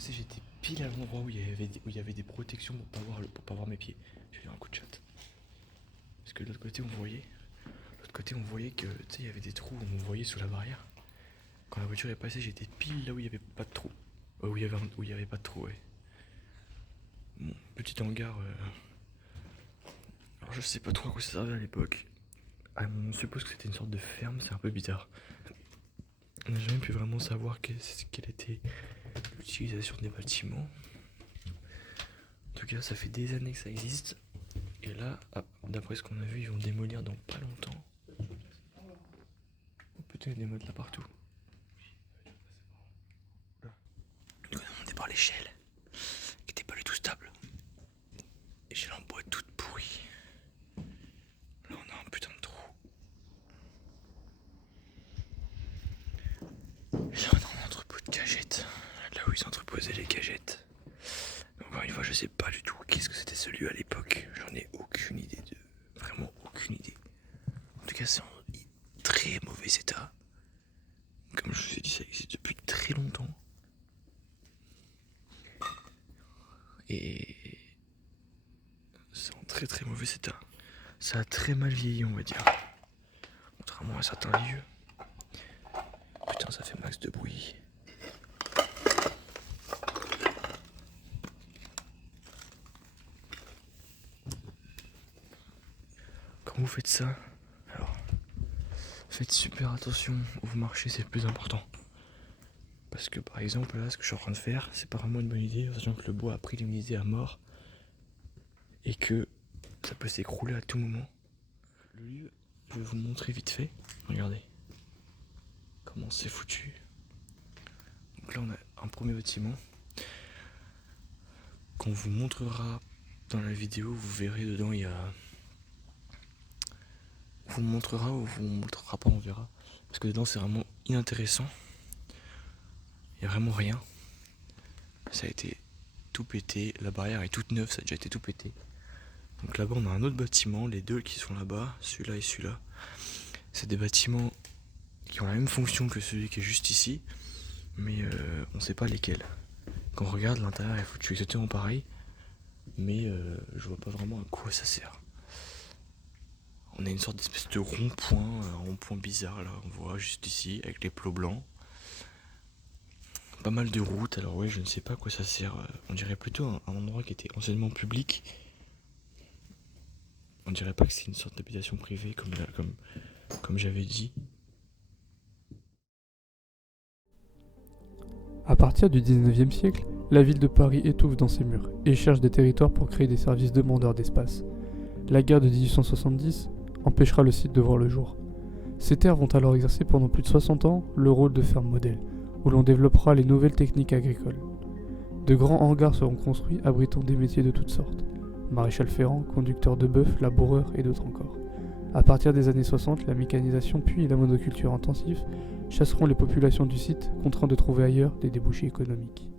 passé, j'étais pile à l'endroit où il y avait des protections pour pas voir mes pieds. J'ai eu un coup de chatte. Parce que de l'autre côté, on voyait que, tu sais, il y avait des trous, on voyait sous la barrière. Quand la voiture est passée, j'étais pile là où il n'y avait pas de trou. Où il y avait pas de trou, ouais. Bon, petit hangar. Alors je sais pas trop à quoi ça servait à l'époque. Ah, on suppose que c'était une sorte de ferme, c'est un peu bizarre. On n'a jamais pu vraiment savoir quelle était l'utilisation des bâtiments. En tout cas, ça fait des années que ça existe. Et là, d'après ce qu'on a vu, ils vont démolir dans pas longtemps. Oh putain, il y a des modes là partout. On a demandé par l'échelle, qui était pas du tout stable. Échelle en bois toute pourrie. Là, on a un putain de trou. Et là, on a un entrepôt de cagettes. Là où ils entreposaient les cagettes. Encore une fois, je sais pas du tout qu'est-ce que c'était ce lieu à l'époque. J'en ai aucune idée Vraiment aucune idée. En tout cas, c'est en très mauvais état. Comme je vous ai dit, ça existe depuis très longtemps. Et c'est en très très mauvais état. Ça a très mal vieilli, on va dire. Contrairement à certains lieux. Putain, ça fait max de bruit. Quand vous faites ça, alors faites super attention où vous marchez, c'est le plus important. Parce que par exemple là, ce que je suis en train de faire, c'est pas vraiment une bonne idée, sachant que le bois a pris l'humidité à mort et que ça peut s'écrouler à tout moment. Le lieu, je vais vous montrer vite fait. Regardez comment c'est foutu. Donc là, on a un premier bâtiment qu'on vous montrera dans la vidéo. Vous verrez dedans, il y a. On vous montrera ou vous montrera pas, on verra. Parce que dedans, c'est vraiment inintéressant. Il n'y a vraiment rien. Ça a été tout pété. La barrière est toute neuve, ça a déjà été tout pété. Donc là-bas, on a un autre bâtiment. Les deux qui sont là-bas, celui-là et celui-là. C'est des bâtiments qui ont la même fonction que celui qui est juste ici. Mais on ne sait pas lesquels. Quand on regarde, l'intérieur est foutu exactement pareil. Mais je vois pas vraiment à quoi ça sert. On a une sorte d'espèce de rond-point, un rond-point bizarre là, on voit juste ici, avec les plots blancs. Pas mal de routes, alors ouais, je ne sais pas à quoi ça sert. On dirait plutôt un endroit qui était anciennement public. On dirait pas que c'est une sorte d'habitation privée comme j'avais dit. À partir du 19e siècle, la ville de Paris étouffe dans ses murs et cherche des territoires pour créer des services demandeurs d'espace. La guerre de 1870 empêchera le site de voir le jour. Ces terres vont alors exercer pendant plus de 60 ans le rôle de ferme modèle, où l'on développera les nouvelles techniques agricoles. De grands hangars seront construits abritant des métiers de toutes sortes. Maréchal ferrant, conducteur de bœuf, laboureur et d'autres encore. À partir des années 60, la mécanisation puis la monoculture intensive chasseront les populations du site, contraints de trouver ailleurs des débouchés économiques.